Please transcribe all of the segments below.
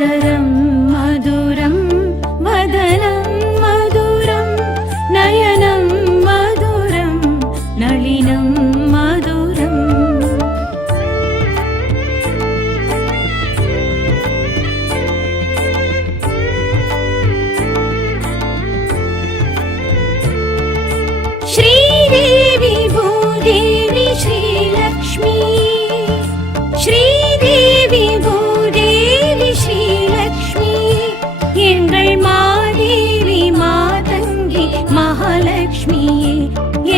अदरं मधुरं वदनं मधुरं नयनं मधुरं नलिनं मधुरम् श्रीदेवी भूदेवी श्रीलक्ष्मी श्रीदेवी भूदेवी श्रीलक्ष्मी एंगल मादेवी मातंगी महालक्ष्मिये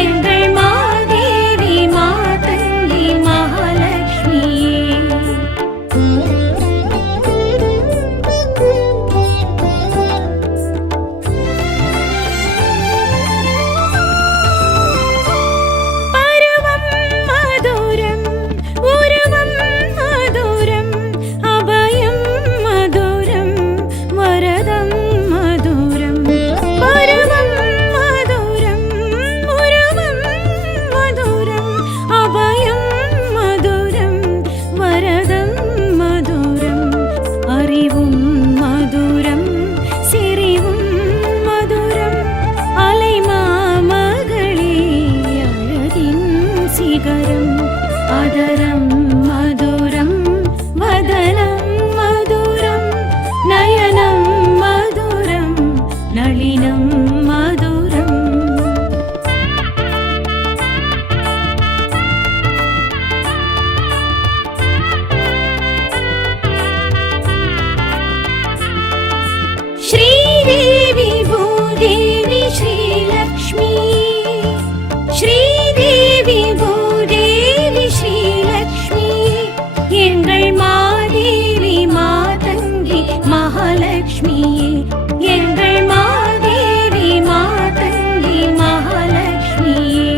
एंगल मादेवी मातंगी महालक्ष्मिये अदरं मधुरं वदनं मधुरं नयनं मधुरं नलिनं मधुरम् श्रीदेवी भूदेवी श्रीलक्ष्मी श्रीदेवी भूदेवी श्रीलक्ष्मी एंगल मादेवी मातंगी महालक्ष्मिये एंगल मादेवी मातंगी महालक्ष्मिये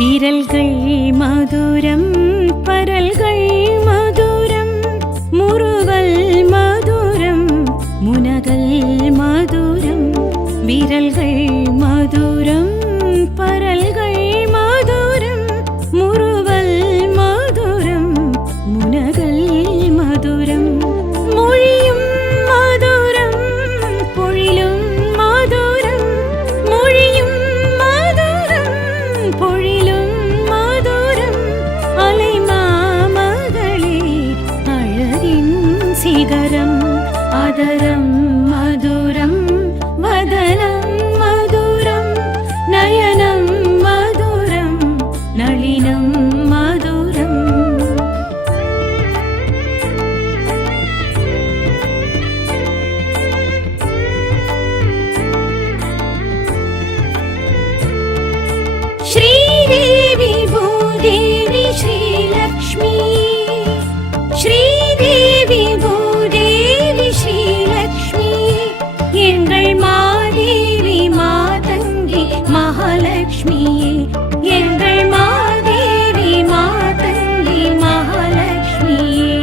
विरल्गल मधुरं परल्गल मधुरं मुरुवल मधुरं मुनगल मधुरं विरल्गल मधुरं परल्गल मधुरं मुरुवल मधुरं मुनगल मधुरं मोळियुम मधुरं पोळिलुम मधुरं मोळियुम मधुरं पोळिलुम मधुरं अलैमामगळे अळगिन सिगरम् अदरं मधुरं वदनं मधुरं नयनं मधुरं नलिनं मधुरम् श्रीदेवी भूदेवी श्रीलक्ष्मी श्रीदेवी भूदेवी श्रीलक्ष्मी एंगल मादेवी मातंगी महालक्ष्मिये एंगल मादेवी मातंगी महालक्ष्मिये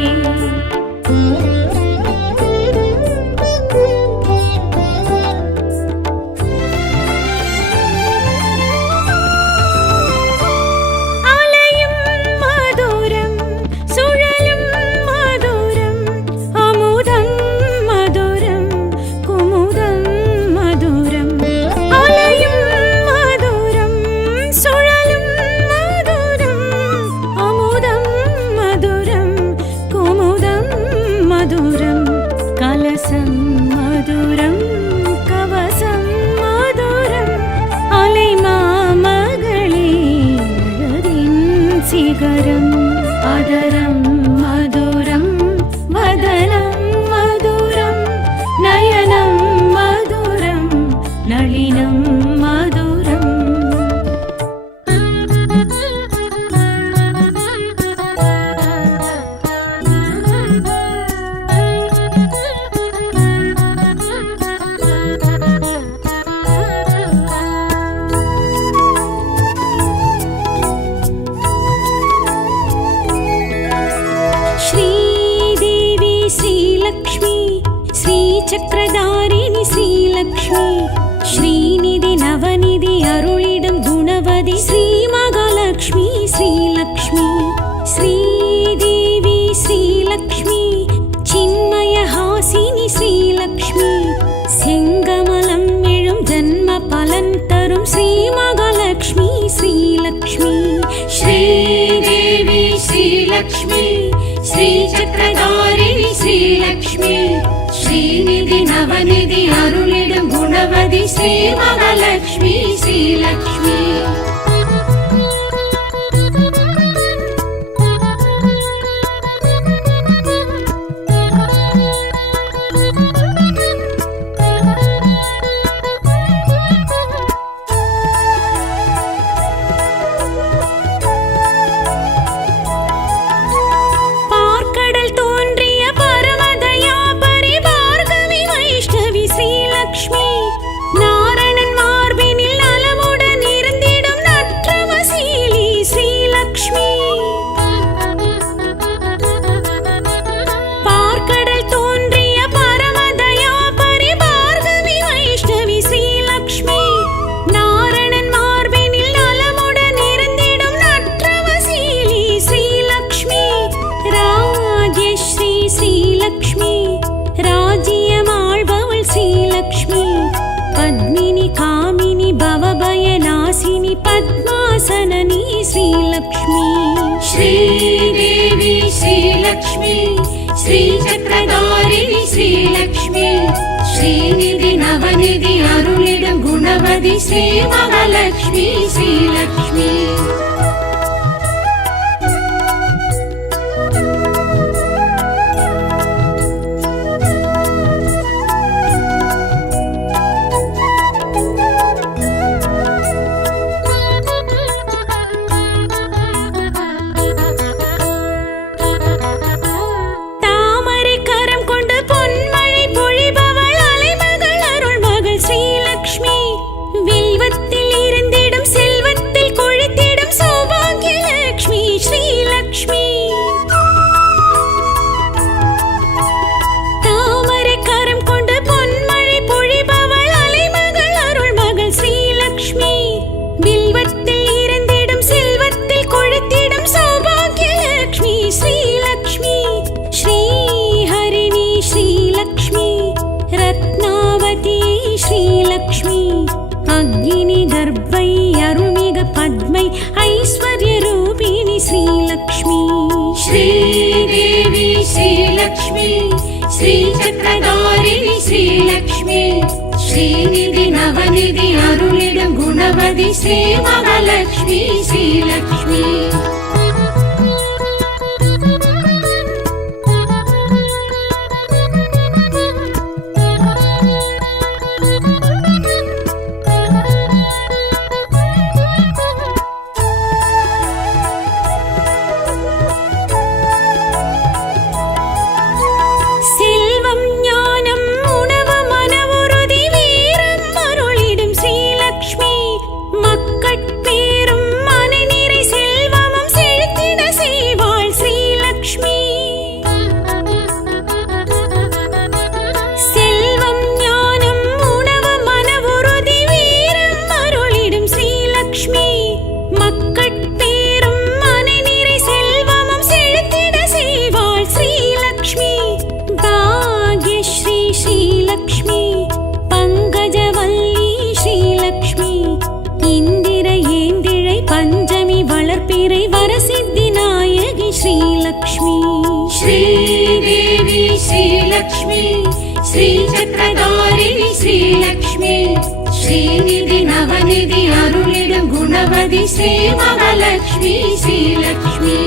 आलयं मधुरं सुळलं मधुरं अमुदं मधुरं कुमुदं मधुरं आलयं मधुरं सुळलं मधुरं अमुदं मधुरं कुमुदं मधुरं कलसं मधुरं कवसं मधुरं अलैमामगळे अळगिन सिगरम् अदरं मधुरं वदनं मधुरं नयनं मधुरं नलिनं मधुरम् चक्रधारिणि श्रीलक्ष्मी श्रीनिधि குணவதி ஸ்ரீ மகாலட்சுமி ஸ்ரீலக்ஷ்மி ஸ்ரீதேவி ஸ்ரீலக்ஷ்மி சின்மயஹாசினி ஸ்ரீலக்ஷ்மி செங்கமலம் எழும் ஜன்ம பலன் தரும் ஸ்ரீ மகாலட்சுமி ஸ்ரீலக்ஷ்மி श्रीदेवी श्रीलक्ष्मी श्रीचक्रधारिणी श्रीलक्ष्मी श्रीनिधि नवनिधि अरुளிடும் गुणवதி श्री महालक्ष्मी श्रीलक्ष्मी पद्मासननी श्रीलक्ष्मी श्रीदेवी श्रीलक्ष्मी श्रीचक्रधारिणी श्रीलक्ष्मी श्रीनिधि नवनिधि अरुளிடும் गुणवதி श्री महालक्ष्मी श्रीलक्ष्मी श्रीलक्ष्मी अग्नि गर्भै अरुणिग पद्मै ऐश्वर्य रूपिणी श्रीलक्ष्मी श्रीदेवी श्रीलक्ष्मी श्रीचक्रधारिणी श्रीलक्ष्मी श्रीनिधि नवनिधि अरुளிடும் गुणवதி श्री महालक्ष्मी श्रीलक्ष्मी श्रीदेवी श्रीलक्ष्मी श्रीचक्रधारिणी श्रीलक्ष्मी श्रीनिधि नवनिधि अरुளிடும் गुणवதி श्री महालक्ष्मी श्रीलक्ष्मी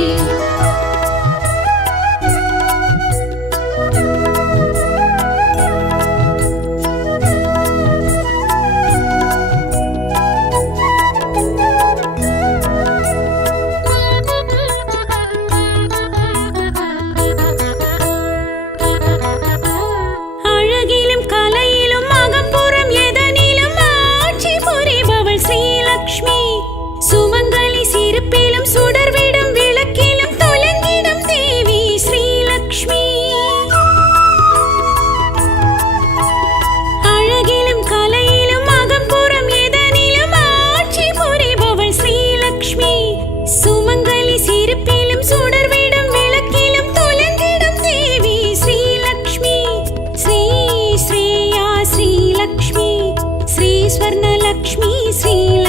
சுமங்கலி சிரிப்பிலும் சுடர்விடும் விளக்கிலும் தொலை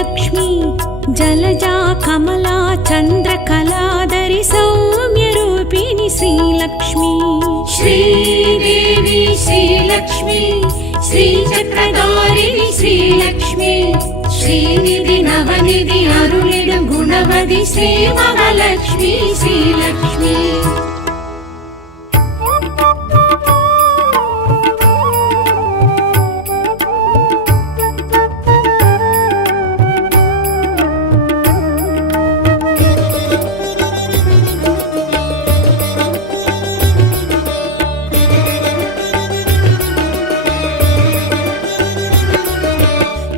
श्रीलक्ष्मी जलजा कमला चन्द्रकलाधरि सौम्यरूपिणि श्रीलक्ष्मी श्रीदेवी श्रीलक्ष्मी श्रीचक्रधारिणि श्रीलक्ष्मी श्रीनिधि नवनिधि अरुளிடும் गुणवதி श्री महालक्ष्मी श्रीलक्ष्मी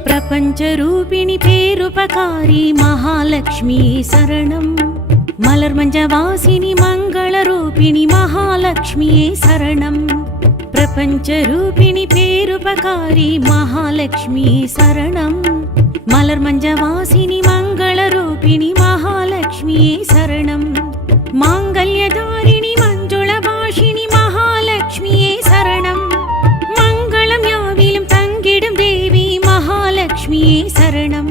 प्रपञ्चरूपिणि पेरुपकारी महालक्ष्मी शरणं मलर्मञ्जवासिनि मङ्गलरूपिणि महालक्ष्मी शरणं प्रपञ्चरूपिणि पेरुपकारी महालक्ष्मी शरणं मलर्मञ्जवासिनि मङ्गलरूपिणि महालक्ष्मी शरणं माङ्गल्यधारिणि मञ्जुळभाषिणि महालक्ष्मी शरणं मङ्गलं याविलं तङ्गिडुम देवी महालक्ष्मिये शरणं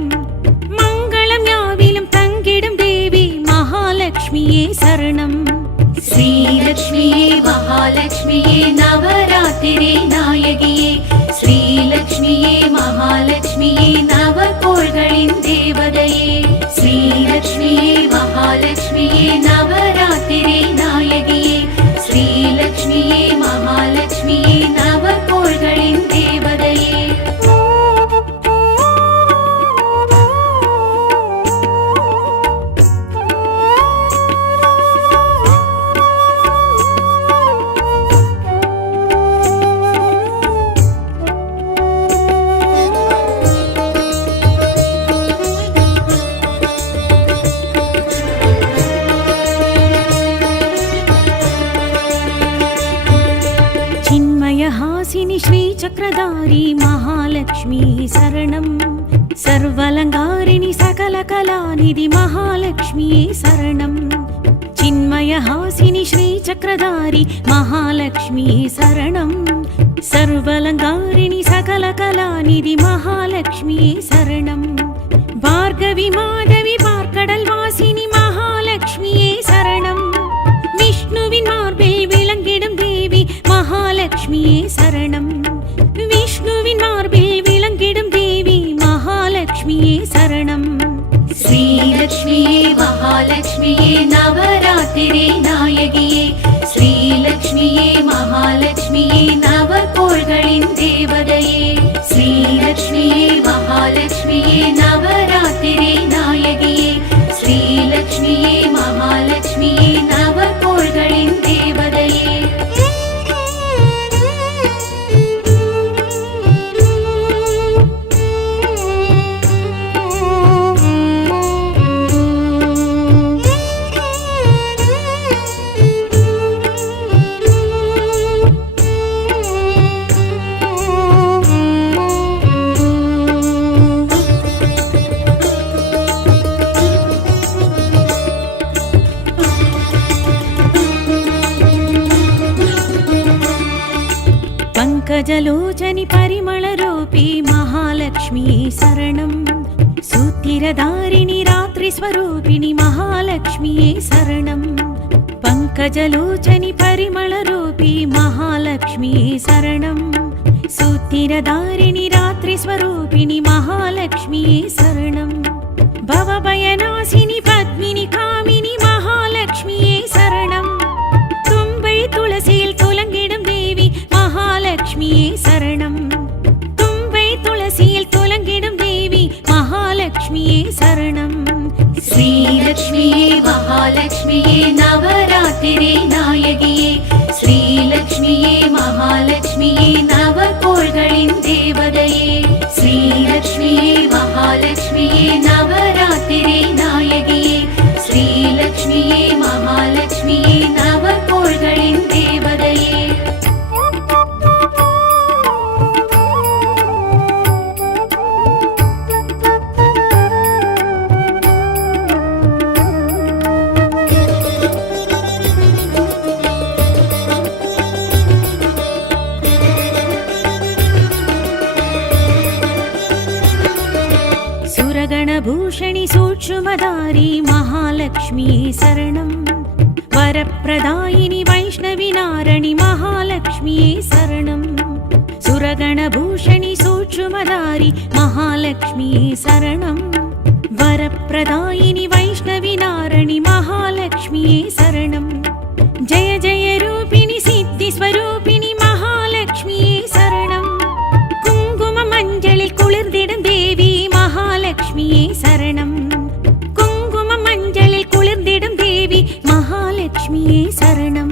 मङ्गलं याविलं तङ्गिडुम देवी महालक्ष्मिये शरणं श्रीलक्ष्मिये महालक्ष्मिये नवरात्रिरे नायगिये श्रीलक्ष्मिये महालक्ष्मिये नवकोள்களின் தேவதையே श्रीलक्ष्मिये महालक्ष्मिये नवरात्रिरे नायगिये श्रीलक्ष्मिये महालक्ष्मिये नवकोள்களின் தேவதையே चिन्मयहासिनि श्रीचक्रधारी महालक्ष्मी शरणं सर्वालङ्कारिणि सकलकलानिधि महालक्ष्मी शरणं चिन्मयहासिनि श्रीचक्रधारी महालक्ष्मी शरणं सर्वालङ्कारिणि सकलकलानिधि महालक्ष्मी शरणं भार्गवी माधवी पार्कडल्वासिनि महालक्ष्मी शरणं विष्णुविன் மார்பில் விளங்கிடும் தேவி महालक्ष्मिये शरणं विष्णुविன் மார்பில் விளங்கிடும் தேவி महालक्ष्मिये शरणं श्रीलक्ष्मिये महालक्ष्मिये नवरात्रिरे नायगिये श्रीलक्ष्मिये महालक्ष्मिये नवकोள்களின் தேவதையே श्रीलक्ष्मिये महालक्ष्मिये नवरात्रिरे नायगिये श्रीलक्ष्मिये महालक्ष्मिये नवकोள்களின் தேவதையே पंकजलोचनि परिमलरूपी महालक्ष्मी शरणं सूतिरधारिणि रात्रिस्वरूपिणि महालक्ष्मी शरणं पंकजलोचनि परिमलरूपी महालक्ष्मी शरणं सूतिरधारिणि रात्रिस्वरूपिणि महालक्ष्मी शरणं भवभयनाशिनि पद्मिनि कामिनि महालक्ष्मी शरणं तुम्बै तुलसिயில் துலங்கிடும் தேவி महालक्ष्मिये शरणं तुम्बै तुलसिயில் துலங்கிடும் தேவி महालक्ष्मिये शरणं श्रीलक्ष्मिये महालक्ष्मिये नवरात्रिरे नायगिये श्रीलक्ष्मिये महालक्ष्मिये नवकोள்களின் தேவதையே श्रीलक्ष्मिये महालक्ष्मिये नवरात्रिरे नायगिये श्रीलक्ष्मिये महालक्ष्मिये नवकोள்களின் தேவதையே सुरगणभूषणि सूक्ष्मधारी महालक्ष्मी शरणं वरप्रदायिनि वैष्णविनारणि महालक्ष्मी शरणं सुरगणभूषणि सूक्ष्मधारी महालक्ष्मी शरणं वरप्रदायिनि वैष्णविनारणि महालक्ष्मी शरणं जय जय रूपिणि सिद्धिस्वरूपिणि महालक्ष्मी शरणं कुङ्कुममञ्जलि कुளிர்ந்திடும் देवी महालक्ष्मी शरणं कुङ्कुममञ्जलि कुளிர்ந்திடும் देवी महालक्ष्मी शरणं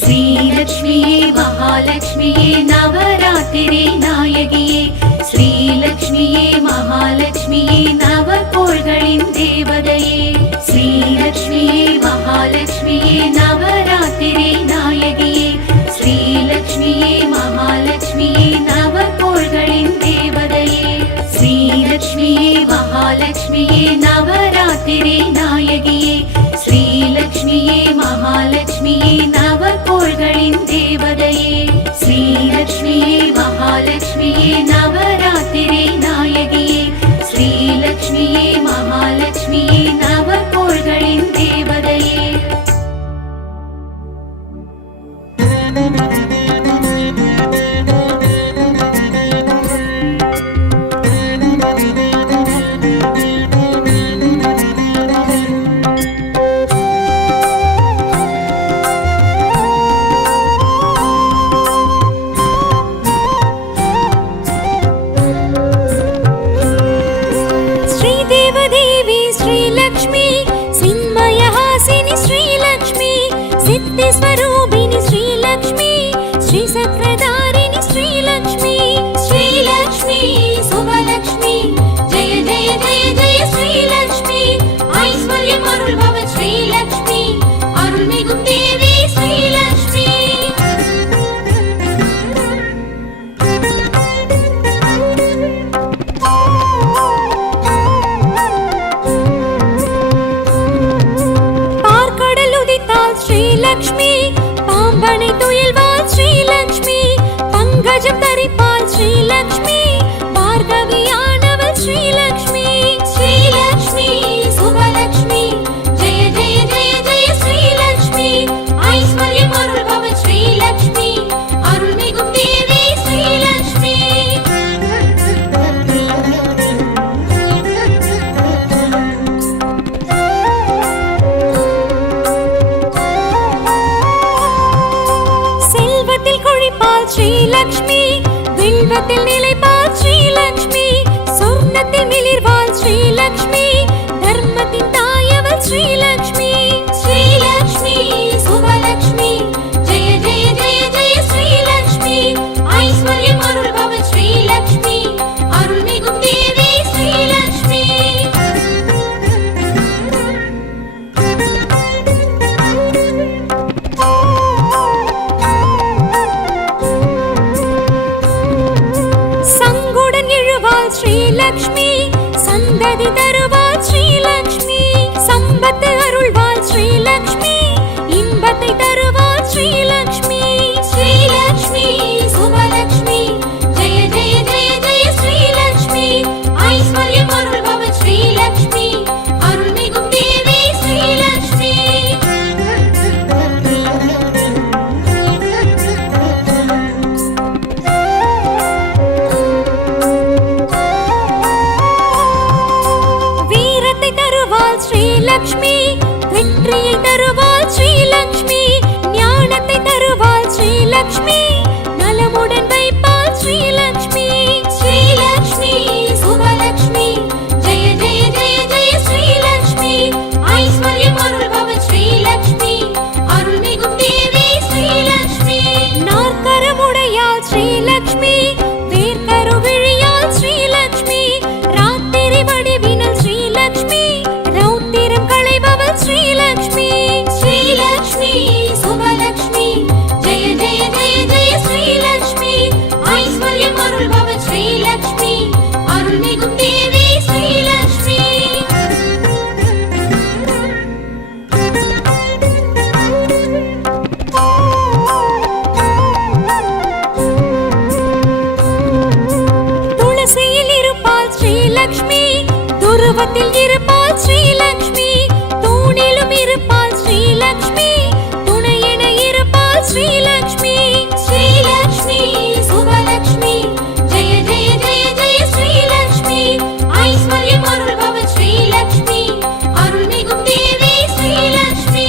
श्रीलक्ष्मीये महालक्ष्मीये नवरात्रिरे नायगिये श्रीलक्ष्मीये महालक्ष्मीये नवकोள்களின் தேவதையே श्रीलक्ष्मीये महालक्ष्मीये नवरात्रिरे नायगिये श्रीलक्ष्मीये महालक्ष्मीये नवकोள்களின் தேவதையே श्रीलक्ष्मीये महालक्ष्मीये नवरात्रिरे नायगिये श्रीलक्ष्मीये महालक्ष्मीये नवकोள்களின் தேவதையே श्रीलक्ष्मीये महालक्ष्मीये नवरात्रिरे नायगिये श्रीलक्ष्मीये महालक्ष्मीये नवकोள்களின் தேவதையே स्वरूपिणि श्रीलक्ष्मी श्रीचक्रधारिणि श्रीलक्ष्मी श्रीलक्ष्मी शुभलक्ष्मी जय जय जय जय श्रीलक्ष्मी ऐश्वर्यम् अरुள்பவ श्रीलक्ष्मी अरुள்மிகும் देवी श्रीलक्ष्मी श्रीलक्ष्मी पांबனை துயில்வாள் श्रीलक्ष्मी பங்கஜம் தரிப்பாள் श्रीलक्ष्मी பார்கவியானவள் श्रीलक्ष्मी श्रीलक्ष्मी शुभलक्ष्मी जय जय जय जय श्रीलक्ष्मी ऐश्वर्यम् अरुள்பவ श्रीलक्ष्मी अरुள்மிகும் देवी श्रीलक्ष्मी श्रीलक्ष्मी विल्वத்தில் நிலைப்பாள் श्रीलक्ष्मी சொர்ணத்தில் மிளிர்வாள் श्रीलक्ष्मी தர்மத்தின் தாயவள் श्रीलक्ष्मी श्रीलक्ष्मी शुभलक्ष्मी जय जय जय जय श्रीलक्ष्मी ऐश्वर्यम् अरुள்பவ श्रीलक्ष्मी अरुள்மிகும் देवी श्रीलक्ष्मी श्रीलक्ष्मी सन्दதி தருவாள் श्रीलक्ष्मी சம்பத்து அருள்வாள் श्रीलक्ष्मी இன்பத்தை தருவாள் श्रीलक्ष्मी श्रीलक्ष्मी शुभलक्ष्मी जय जय जय जय श्रीलक्ष्मी ऐश्वर्यम् अरुள்பவ श्रीलक्ष्मी अरुள்மிகும் देवी श्रीलक्ष्मी श्रीलक्ष्मी வெற்றியை தருவாள் श्रीलक्ष्मी ஞானத்தை தருவாள் श्रीलक्ष्मी நலமுடன் வைப்பாள் श्रीलक्ष्मी श्रीलक्ष्मी शुभलक्ष्मी जय जय जय जय श्रीलक्ष्मी ऐश्वर्यम् अरुள்பவ श्रीलक्ष्मी अरुள்மிகும் देवी श्रीलक्ष्मी நாற்கரமுடையாள் श्रीलक्ष्मी வேர்க்கருவிழியாள் श्रीलक्ष्मी ராத்திரி வடிவினல் श्रीलक्ष्मी ரௌத்திரம் களைபவள் துருவத்தில் இருப்பாள் ஸ்ரீலக்ஷ்மி, தூணிலும் இருப்பாள் ஸ்ரீலக்ஷ்மி, துணையென இருப்பாள் ஸ்ரீலக்ஷ்மி. ஸ்ரீலக்ஷ்மி சுபலக்ஷ்மி ஜெய ஜெய ஜெய ஜெய ஸ்ரீலக்ஷ்மி, ஐஸ்வர்யம் அருள்பவள் ஸ்ரீலக்ஷ்மி, அருள்மிகும் தேவி ஸ்ரீலக்ஷ்மி.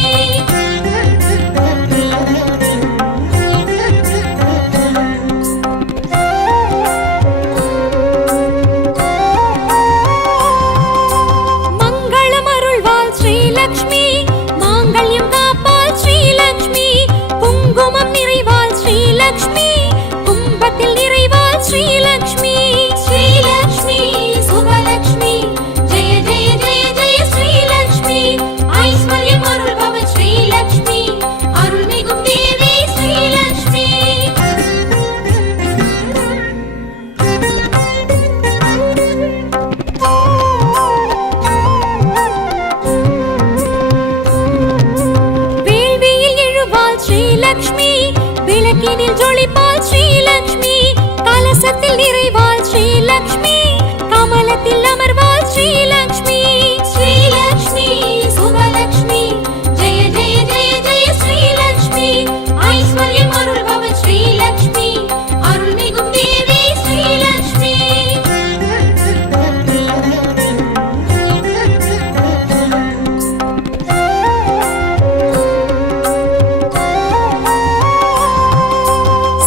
மங்களம் அருள்வாள் ஸ்ரீலக்ஷ்மி, மாங்கல்யம் காப்பாள் ஸ்ரீலக்ஷ்மி, குங்குமம் நிறைவாள் ஸ்ரீலக்ஷ்மி, கும்பத்தில் நிறைவாள் ஸ்ரீலக்ஷ்மி. ஸ்ரீலக்ஷ்மி சுபலக்ஷ்மி ஜெய ஜெய ஜெய ஜெய ஸ்ரீலக்ஷ்மி, ஐஸ்வர்யம் அருள்பவள் ஸ்ரீலக்ஷ்மி, அருள்மிகும் தேவி ஸ்ரீலக்ஷ்மி. வேள்வியில் எழுவாள் ஸ்ரீலக்ஷ்மி, விளக்கினில் ஜொலிப்பாள் ஸ்ரீலக்ஷ்மி, கலசத்தில் நிறைவாள் ஸ்ரீலக்ஷ்மி, கமலத்தில் அமர்வாள் ஸ்ரீலக்ஷ்மி. ஸ்ரீலக்ஷ்மி சுபலக்ஷ்மி ஜெய ஜெய ஜெய ஜெய ஸ்ரீலக்ஷ்மி, ஐஸ்வர்யம் அருள்பவள் ஸ்ரீலக்ஷ்மி, அருள்மிகும் தேவி ஸ்ரீலக்ஷ்மி.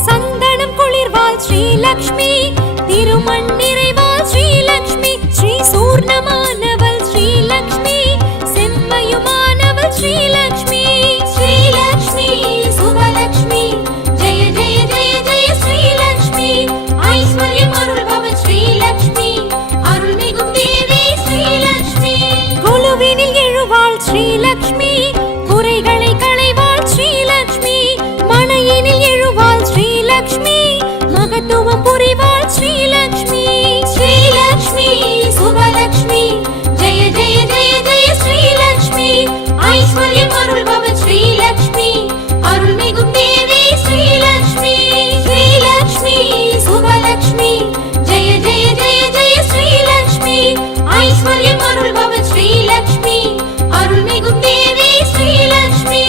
சந்தனம் குளிர்வாள் ஸ்ரீலக்ஷ்மி, திருமண் நிறைவாள் ஸ்ரீலக்ஷ்மி, ஸ்ரீ சூர்ணமானவள் ஸ்ரீலக்ஷ்மி, செம்மையுமானவள் ஸ்ரீலக்ஷ்மி. ஸ்ரீலக்ஷ்மி சுபலக்ஷ்மி ஜெய ஜெய ஜெய ஜெய ஸ்ரீலக்ஷ்மி, ஐஸ்வர்யம் அருள்பவள் ஸ்ரீலக்ஷ்மி, அருள்மிகும் தேவி ஸ்ரீலக்ஷ்மி. கொலுவினில் எழுவாள் ஸ்ரீலக்ஷ்மி, குறைகளை களைவாள் ஸ்ரீலக்ஷ்மி, மணையினில் எழுவாள் ஸ்ரீலக்ஷ்மி, மகத்துவம் புரிவாள் ஸ்ரீலக்ஷ்மி. ஸ்ரீலக்ஷ்மி சுபலக்ஷ்மி ஜெய ஜெய ஜெய ஜெய ஸ்ரீலக்ஷ்மி, ஐஸ்வர்யம் அருள்பவள் ஸ்ரீலக்ஷ்மி, அருள்மிகும் தேவி ஸ்ரீலக்ஷ்மி. ஸ்ரீலக்ஷ்மி சுபலக்ஷ்மி ஜெய ஜெய ஜெய ஜெய ஸ்ரீலக்ஷ்மி, ஐஸ்வர்யம் அருள்பவள் ஸ்ரீலக்ஷ்மி, அருள்மிகும் தேவி ஸ்ரீலக்ஷ்மி.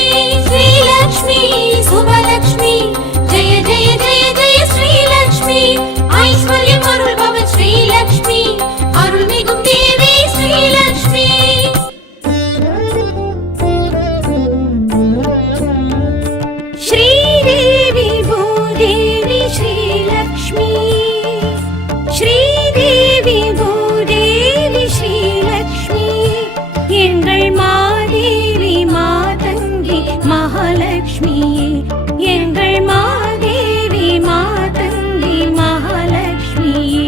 ஸ்ரீலக்ஷ்மி சுபலக்ஷ்மி ஜெய ஜெய ஜெய ஜெய ஸ்ரீலக்ஷ்மி, ஐஸ்வர்யம் அருள்பவள் ஸ்ரீலக்ஷ்மி, அருள்மிகும் தேவி ஸ்ரீலக்ஷ்மி. ஸ்ரீதேவி பூதேவி ஸ்ரீலக்ஷ்மி, ஸ்ரீதேவி பூதேவி ஸ்ரீலக்ஷ்மி, எங்கள் மாதேவி மாதங்கி மகாலட்சுமியே, எங்கள் மாதேவி மாதங்கி மகாலட்சுமியே.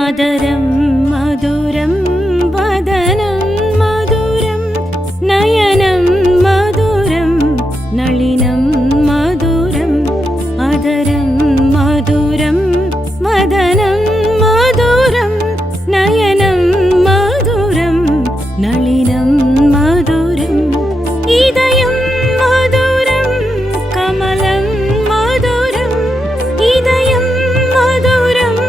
அதரம் மதுரம் வதனம் மதுரம் நயனம் மதுரம் நளினம் மதுரம், அதரம் மதுரம் வதனம் மதுரம் நயனம் மதுரம் நளினம் மதுரம், இதயம் மதுரம் கமலம் மதுரம், இதயம் மதுரம்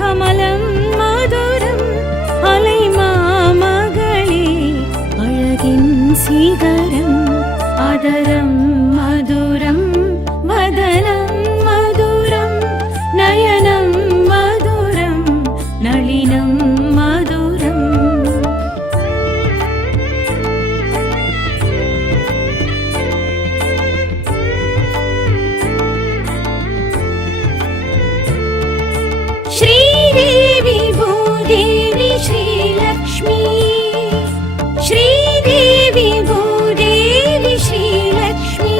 கமலம் மதுரம், அலைமாமகளே அழகின் சிகரம், அதரம் மதுரம் வதனம் மதுரம் நயனம் மதுரம் நளினம் மதுரம். ஸ்ரீதேவி பூதேவி ஸ்ரீலக்ஷ்மி, ஸ்ரீதேவி பூதேவி ஸ்ரீலக்ஷ்மி,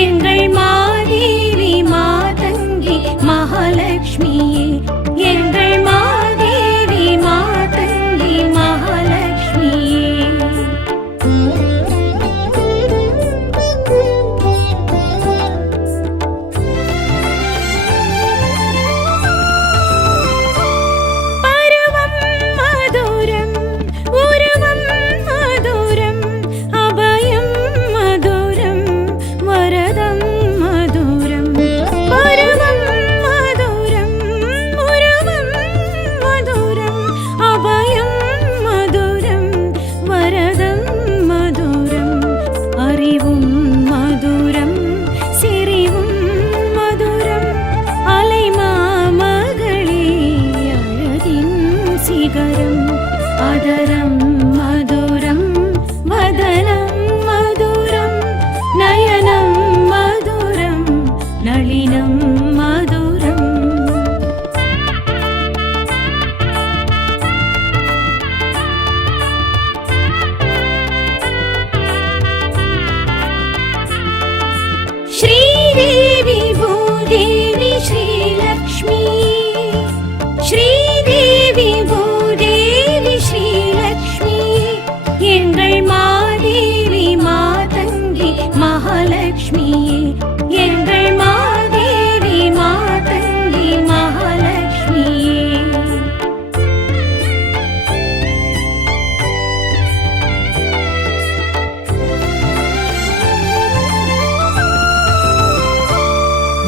எங்கள் மாதேவி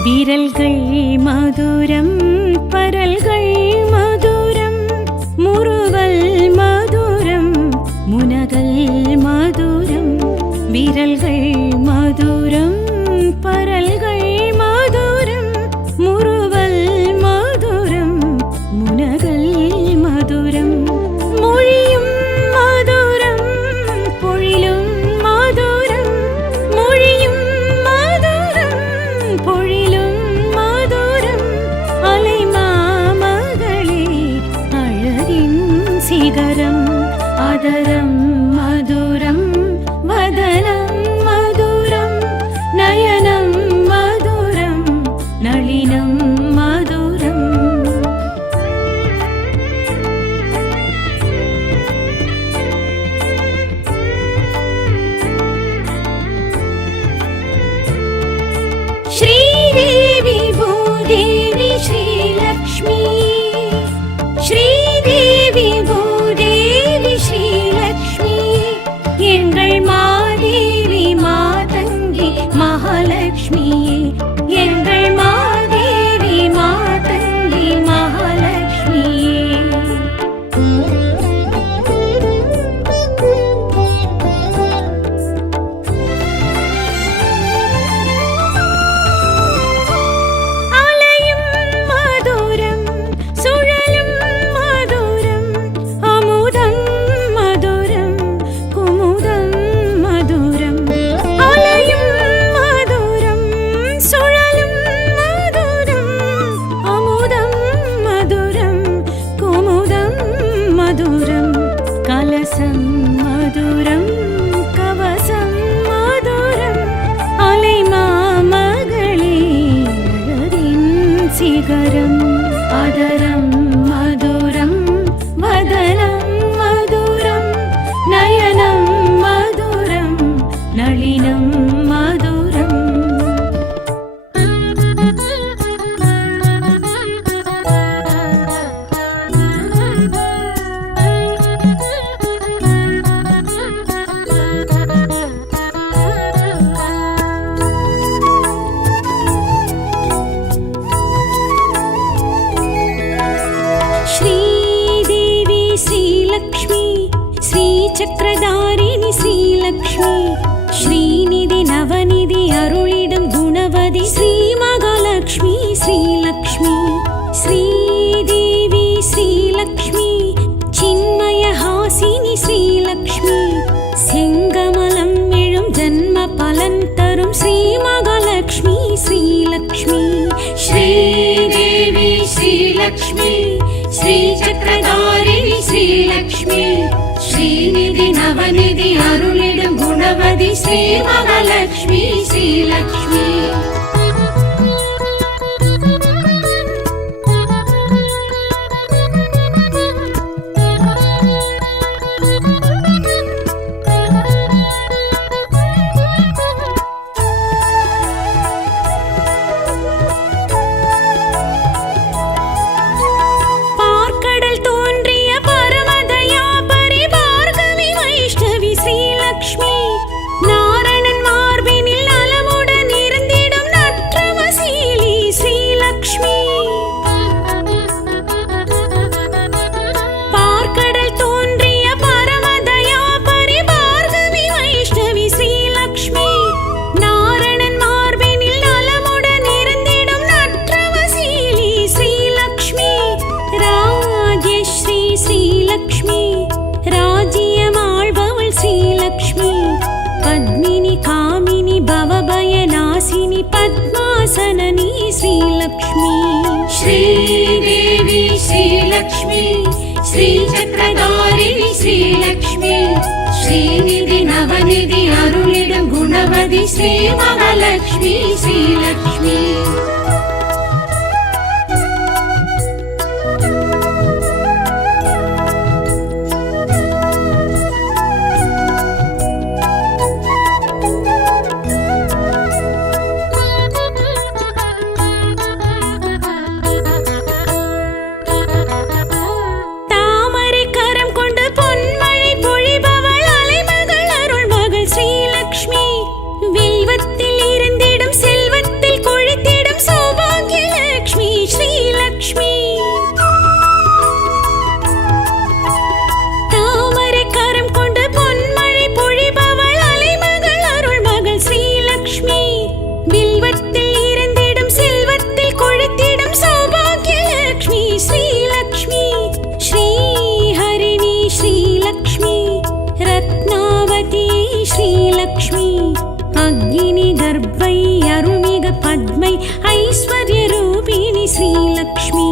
விரல்கள் மதுரம் பரல்கள் மதுரம் முறுவல் மதுரம் முனகல் மதுரம் விரல்கள் மதுரம் பரல்கள் மதுரம் முறுவல் மதுரம் முனகல் மதுரம் மொழியும் மதுரம் பொழிலும் மதுரம் மொழியும் மதுரம் பொழிலும் மதுரம் அலைமாமகளே அழகின் சிகரம் அதரம் மதுரம் வதனம் மதுரம் நயனம் மதுரம் நளினம் மதுரம் श्रीदेवी भूदेवी श्रीलक्ष्मी श्रीदेवी भूदेवी श्रीलक्ष्मी எங்கள் மாதேவி மாதங்கி மகாலட்சுமியே எங்கள் மாதேவி மாதங்கி மகாலட்சுமியே அலையும் மதுரம் சுழலும் மதுரம் அமுதம் மதுரம் குமுதம் மதுரம் அலையும் மதுரம் சுழலும் மதுரம் அமுதம் மதுரம் குமுதம் மதுரம் கலசம் மதுரம் கவசம் மதுரம் அலைமாமகளே அழகின் சிகரம் அதரம் மதுரம் வதனம் மதுரம் நயனம் மதுரம் நளினம் மதுரம் श्रीदेवी श्रीलक्ष्मी श्रीचक्रधारिणि श्रीलक्ष्मी श्रीनिधि नवनिधि अरुळिडुम गुणवதி श्रीमहालक्ष्मी श्रीलक्ष्मी श्रीदेवी श्रीलक्ष्मी चिन्मयहासिनि श्रीलक्ष्मी செங்கமலம் எழும் ஜன்ம பலன் தரும் ஸ்ரீமகாலட்சுமி ஸ்ரீலக்ஷ்மி श्रीदेवी श्रीलक्ष्मी श्रीचक्रधारिणि श्रीलक्ष्मी श्रीनिधि नवनिधि अरुळिडुम गुणवதி श्रीमहालक्ष्मी श्रीलक्ष्मी பார்க்கடல் தோன்றிய பரமதயா பரிபார்கவி வைஷ்ணவி ஸ்ரீலக்ஷ்மி நாரணன் மார்பினில் நலமுடன் இருந்திடும் நற்றவசீலி ஸ்ரீலக்ஷ்மி பார்க்கடல் தோன்றிய பரமதயா பரிபார்கவி வைஷ்ணவி ஸ்ரீலக்ஷ்மி நாரணன் மார்பினில் நலமுடன் இருந்திடும் நற்றவசீலி ஸ்ரீலக்ஷ்மி ராஜஸ்ரீ ஸ்ரீலக்ஷ்மி ராஜ்யமாள்பவள் ஸ்ரீலக்ஷ்மி பத்மினி காமினி பவபயநாசினி பத்மாசனனி ஸ்ரீலக்ஷ்மி श्रीदेवी श्रीलक्ष्मी श्रीचक्रधारिणि श्रीलक्ष्मी श्रीनिधि नवनिधि अरुळिडुम गुणवதி श्रीमहालक्ष्मी श्रीलक्ष्मी தாமரை கரம் கொண்டு பொன்மழை பொழிபவள் அலைமகள் அருள்மகள் ஸ்ரீலக்ஷ்மி வில்வத்தில் இருந்திடும் செல்வத்தில் கொழித்திடும் ஸ்ரீலக்ஷ்மி அக்னி கர்ப்பை அருள்மிக பத்மை ஐஸ்வர்ய ரூபிணி ஸ்ரீலக்ஷ்மி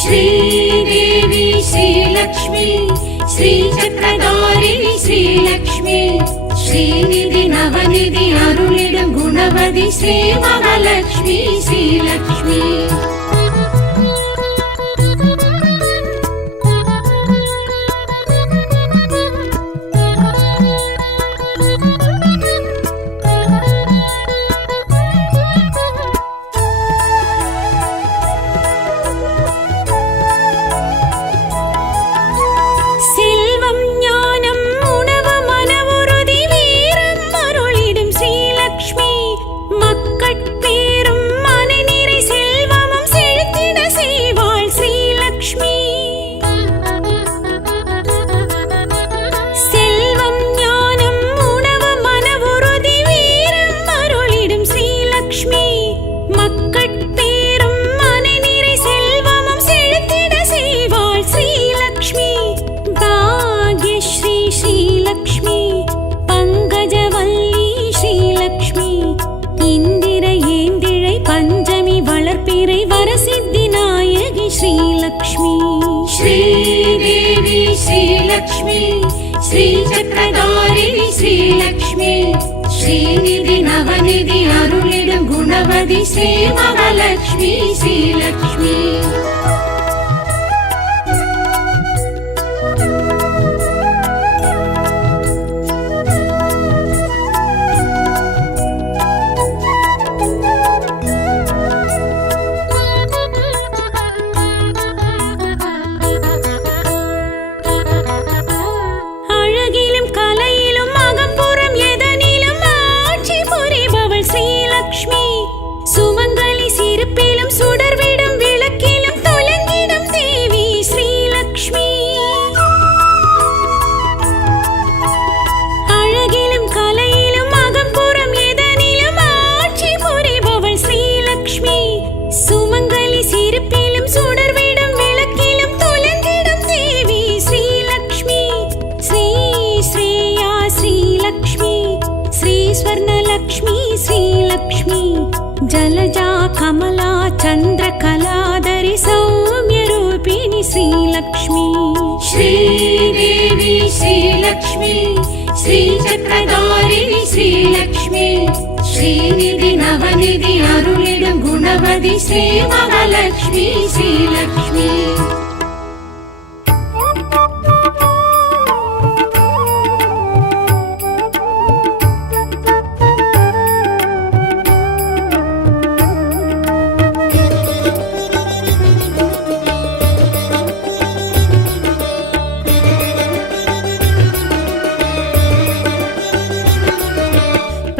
श्रीदेवी श्रीलक्ष्मी श्रीचक्रधारिणि श्रीलक्ष्मी श्रीनिधि नवनिधि अरुளிடும் குணவதி ஸ்ரீ மகாலட்சுமி ஸ்ரீலக்ஷ்மி செல்வம் ஞானம் உணவு மனவுறுதி வீரம் அருளிடும் ஸ்ரீலக்ஷ்மி மக்கட்பேரும் மனநிறை செல்வமும் செழித்திட செய்வாள் ஸ்ரீலக்ஷ்மி செல்வம் ஞானம் உணவு மனவுறுதி வீரம் அருளிடும் ஸ்ரீலக்ஷ்மி மக்கட்பேரும் மனநிறை செல்வமும் செழித்திட செய்வாள் ஸ்ரீலக்ஷ்மி भाग्यश्री श्रीलक्ष्मी पङ्कजवल्ली श्रीलक्ष्मी इन्दिरयेन्दिरै पञ्चमी वளர்ப்பிறை वरसिद्धिनायकि श्रीलक्ष्मी श्रीदेवी श्रीलक्ष्मी श्रीचक्रधारिणि श्रीलक्ष्मी श्रीनिधि नवनिधि अरुளிடும் குணவதி ஸ்ரீ மகாலட்சுமி ஸ்ரீலக்ஷ்மி அழகிலும் கலையிலும் அகம்புறம் எதனிலும் ஆட்சி புரிபவள் ஸ்ரீலக்ஷ்மி சுமங்கலி சிரிப்பிலும் சுடர்விடும் விளக்கிலும் தொலங்கிடும் தேவி ஸ்ரீலக்ஷ்மி அழகிலும் கலையிலும் அகம்புறம் எதனிலும் ஆட்சி புரிபவள் ஸ்ரீலக்ஷ்மி சுமங்கலி சிரிப்பிலும் சுடர்விடும் விளக்கிலும் தொலங்கிடும் தேவி ஸ்ரீலக்ஷ்மி ஸ்ரீ ஸ்ரேயா ஸ்ரீலக்ஷ்மி ஸ்ரீ ஸ்வர்ணலக்ஷ்மி ஸ்ரீலக்ஷ்மி ஜலஜா கமலா சந்திரகலாதரி சௌமிய ரூபிணி ஸ்ரீலக்ஷ்மி श्रीदेवी श्रीलक्ष्मी श्रीचक्रधारिणि श्रीलक्ष्मी श्रीनिधि नवनिधि अरुளிடும் குணவதி ஸ்ரீ மகாலட்சுமி ஸ்ரீலக்ஷ்மி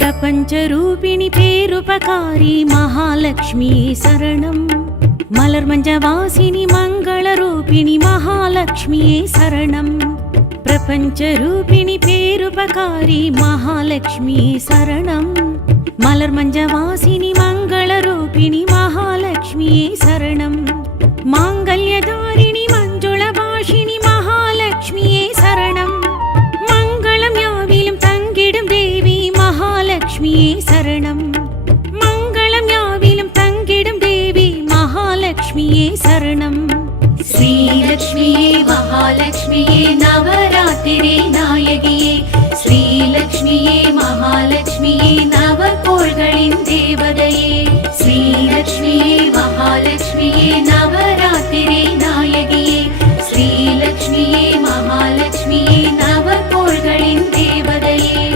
பிரபஞ்சரூபிணி பேருபகாரி மகாலட்சுமி சரணம் மலர் மஞ்சவாசினி மங்களரூபிணி மகாலட்சுமியே சரணம் பிரபஞ்சரூபிணி பேருபகாரி மகாலட்சுமி சரணம் மலர் மஞ்சவாசினி மங்களரூபிணி மகாலட்சுமியே சரணம் மாங்கல்யதாரிணி மஞ்சுள பாஷினி மகாலட்சுமியே சரணம் மங்களம் யாவிலும் தங்கிடும் தேவி மகாலட்சுமியே சரணம் மங்களம் யாவிலும் தங்கிடும் தேவி மகாலட்சுமியே சரணம் श्रीलक्ष्मीये महालक्ष्मीये नवरात्रिरे नायगिये श्रीलक्ष्मीये महालक्ष्मीये नवकोள்களின் தேவதையே श्रीलक्ष्मीये महालक्ष्मीये नवरात्रिरे नायगिये श्रीलक्ष्मीये महालक्ष्मीये नवकोள்களின் தேவதையே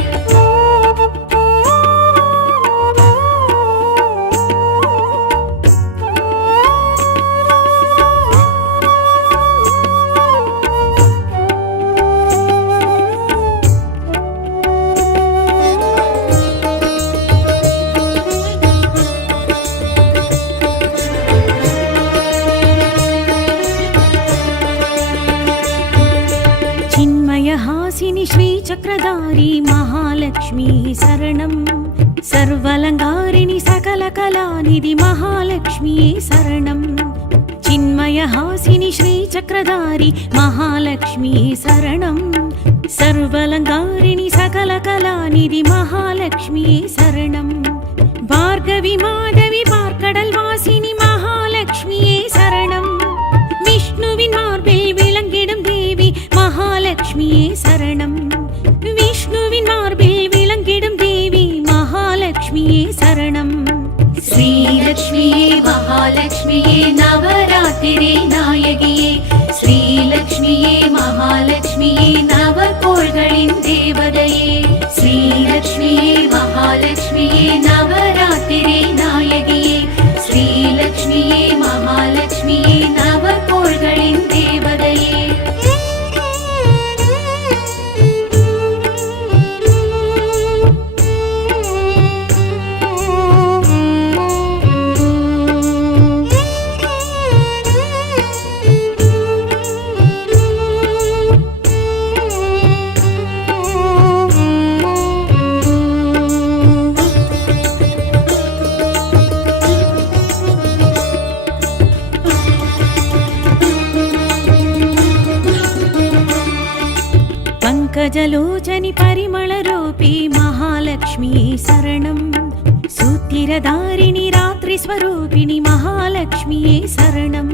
चिन्मयहासिनि श्रीचक्रधारी महालक्ष्मी शरणं सर्वलङ्कारिणि सकलकलानिधि महालक्ष्मी शरणं चिन्मयहासिनि श्रीचक्रधारी महालक्ष्मी शरणं सर्वलङ्कारिणि सकलकलानिधि महालक्ष्मिये शरणं भार्गवी माधवी பார்க்கடல்வாசினி மகாலட்சுமியே சரணம் விஷ்ணுவின் மார்பில் விளங்கிடும் தேவி மகாலட்சுமியே சரணம் விஷ்ணுவின் மார்பில் விளங்கிடும் தேவி மகாலட்சுமியே சரணம் श्रीलक्ष्मीये महालक्ष्मीये नवरात्रिरे नायगिये श्रीलक्ष्मीये महालक्ष्मीये नवकोळ्गळिन् देवदये श्रीलक्ष्मीये महालक्ष्मीये नवरात्रिरे नायगिये श्रीलक्ष्मीये महालक्ष्मीये नवकोळ्गळिन् देवदये पंकजलोचनि परिमलरूपी महालक्ष्मी शरणं सूतिरधारिणि रात्रिस्वरूपिणि महालक्ष्मी शरणं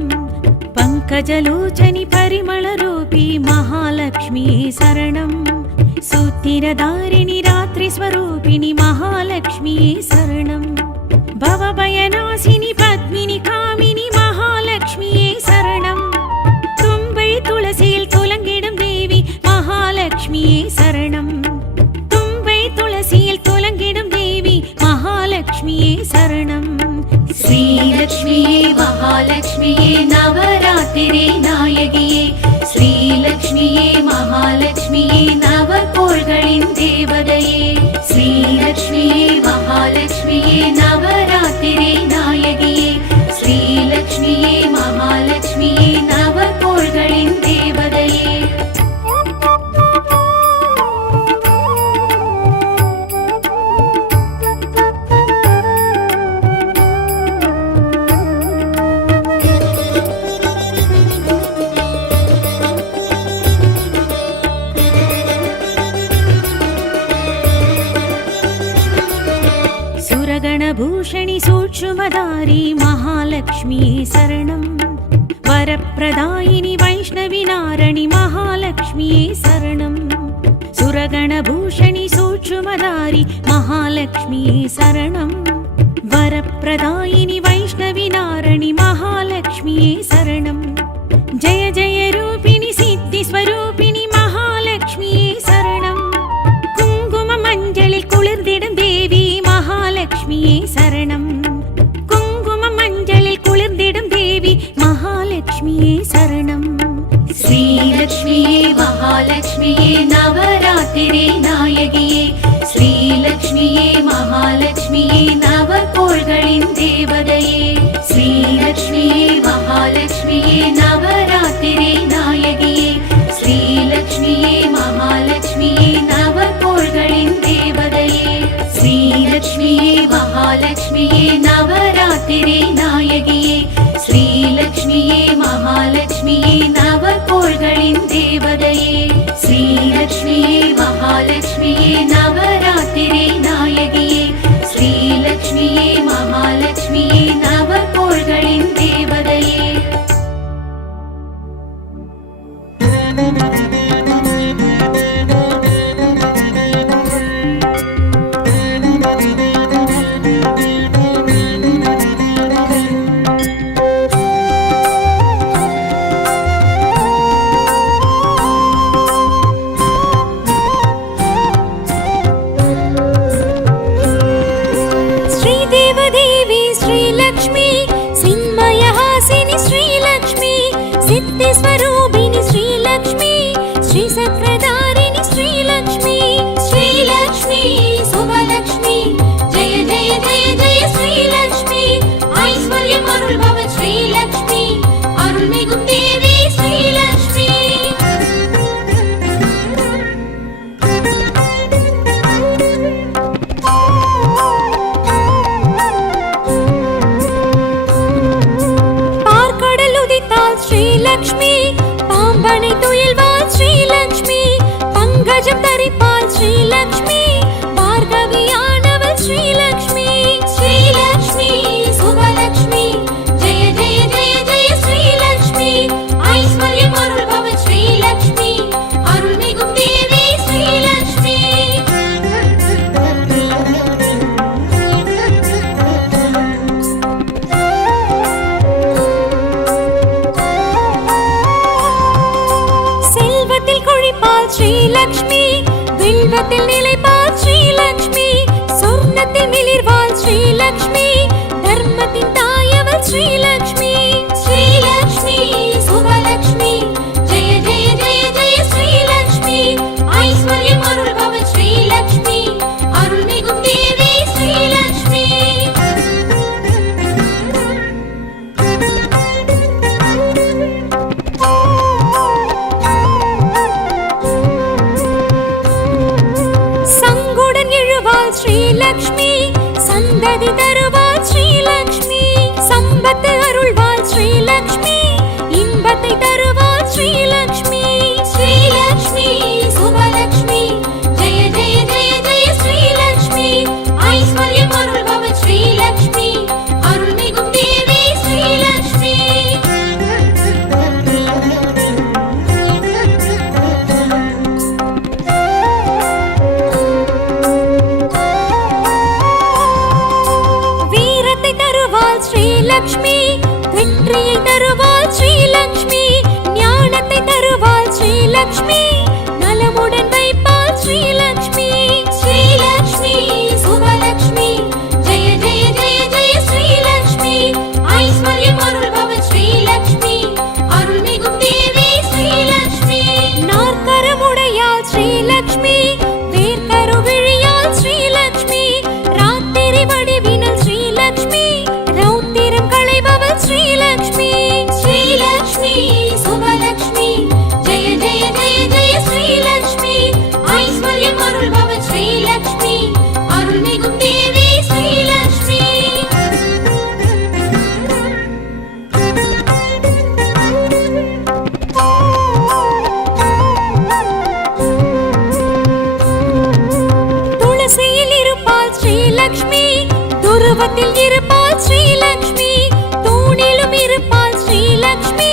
पंकजलोचनि परिमलरूपी महालक्ष्मी शरणं सूतिरधारिणि रात्रिस्वरूपिणि महालक्ष्मी शरणं भवभयनाशिनि पद्मिनि कामिनि महालक्ष्मी शरणं तुम्बै तुलसिயில் துலங்கிடும் தேவி மகாலட்சுமியே சரணம் தும்பை துளசியில் துலங்கிடும் தேவி மகாலட்சுமியே சரணம் श्रीलक्ष्मीये महालक्ष्मीये नवरात्रिरे नायगिये श्रीलक्ष्मीये महालक्ष्मीये नवकोळ्गळिन् देवदये श्रीलक्ष्मीये महालक्ष्मीये नवरात्रिरे नायगिये श्रीलक्ष्मीये महालक्ष्मीये नवकोळ्गळिन् देवदये सुरगणभूषणि सूक्ष्मधारी महालक्ष्मी शरणं वरप्रदायिनि वैष्णवी नारणि महालक्ष्मी शरणं सुरगणभूषणि सूक्ष्मधारी महालक्ष्मी शरणं वरप्रदायिनि वैष्णवी नारणि महालक्ष्मी शरणं जय जय रूपिणि सिद्धिस्वरूपिणि महालक्ष्मी शरणं कुङ्कुममञ्जलिல் குளிர்ந்திடும் தேவி மகாலட்சுமியே சரணம் குங்கும மஞ்சளில் குளிர்ந்திடும் தேவி மகாலட்சுமியே சரணம் श्रीलक्ष्मीये महालक्ष्मीये नवरात्रिरे नायगिये श्रीलक्ष्मीये महालक्ष्मीये नवकोळ्गळिन् देवदये श्रीलक्ष्मीये महालक्ष्मीये नवरात्रिरे नायगिये श्रीलक्ष्मीये महालक्ष्मीये नवकोळ्गळिन् देवदये श्रीलक्ष्मीये महालक्ष्मीये नवरात्रिरे नायगिये श्रीलक्ष्मीये महालक्ष्मीये नवकोळ्गळिन् देवदये श्रीलक्ष्मीये महालक्ष्मीये नवरात्रिरे नायगिये श्रीलक्ष्मीये महालक्ष्मीये नवकोळ्गळिन् देवदये सिद्धिस्वरूपिणि श्रीलक्ष्मी श्रीचक्रधारिणि श्रीलक्ष्मी श्रीलक्ष्मी शुभलक्ष्मी जय जय जय जय श्रीलक्ष्मी ऐश्वर्यमरुள்பவ श्रीलक्ष्मी अरुள்மிகும் தேவி श्रीलक्ष्मी பார்க்கடல் உதித்தாள் ஸ்ரீலக்ஷ்மி உள்ளத்தில் மிளிர்வாள் ஸ்ரீலக்ஷ்மி தர்மத்தின் தாயவள் ஸ்ரீலக்ஷ்மி ஸ்ரீலக்ஷ்மி சுபலக்ஷ்மி ஜெய ஜெய ஜெய ஜெய ஸ்ரீலக்ஷ்மி ஐஸ்வர்யம் அருள்பவள் ஸ்ரீலக்ஷ்மி அருள்மிகும் தேவி ஸ்ரீலக்ஷ்மி சங்குடன் எழுவாள் ஸ்ரீலக்ஷ்மி சந்ததி தருவாள் ஸ்ரீலக்ஷ்மி சம்பத்து அருள்வாள் ஸ்ரீலக்ஷ்மி இன்பத்தை தருவாள் ஸ்ரீலக்ஷ்மி ஸ்ரீலக்ஷ்மி சுபலக்ஷ்மி ஜெய ஜெய ஜெய ஜெய ஸ்ரீலக்ஷ்மி ஐஸ்வர்யம் அருள்பவள் ஸ்ரீலக்ஷ்மி அருள்மிகும் தேவி ஸ்ரீலக்ஷ்மி வீரத்தை தருவாள் ஸ்ரீலக்ஷ்மி வெற்றியை தருவாள் ஸ்ரீலக்ஷ்மி ஞானத்தை தருவாள் ஸ்ரீலக்ஷ்மி நலமுடன் வைப்பாள் ஸ்ரீலக்ஷ்மி ஸ்ரீலக்ஷ்மி சுபலக்ஷ்மி ஜெய ஜெய ஜெய ஜெய ஸ்ரீலக்ஷ்மி ஐஸ்வர்யம் அருள்பவள் ஸ்ரீலக்ஷ்மி அருள்மிகும் தேவி ஸ்ரீலக்ஷ்மி நாற்கரமுடையாள் ஸ்ரீலக்ஷ்மி வேர்க்கருவிழியாள் ஸ்ரீலக்ஷ்மி ராத்திரி வடிவினல் ஸ்ரீலக்ஷ்மி ரௌத்திரம் களைபவள் ஸ்ரீலக்ஷ்மி ஸ்ரீலக்ஷ்மி சுபலக்ஷ்மி ஜெய ஜெய ஜெய ஜெய ஸ்ரீலக்ஷ்மி ஐஸ்வர்யம் அருள்பவள் ஸ்ரீலக்ஷ்மி அருள்மிகும் தேவி ஸ்ரீலக்ஷ்மி துளசியில் இருப்பாள் ஸ்ரீலக்ஷ்மி துருவத்தில் இருப்பாள் ஸ்ரீலக்ஷ்மி தூணிலும் இருப்பாள் ஸ்ரீலக்ஷ்மி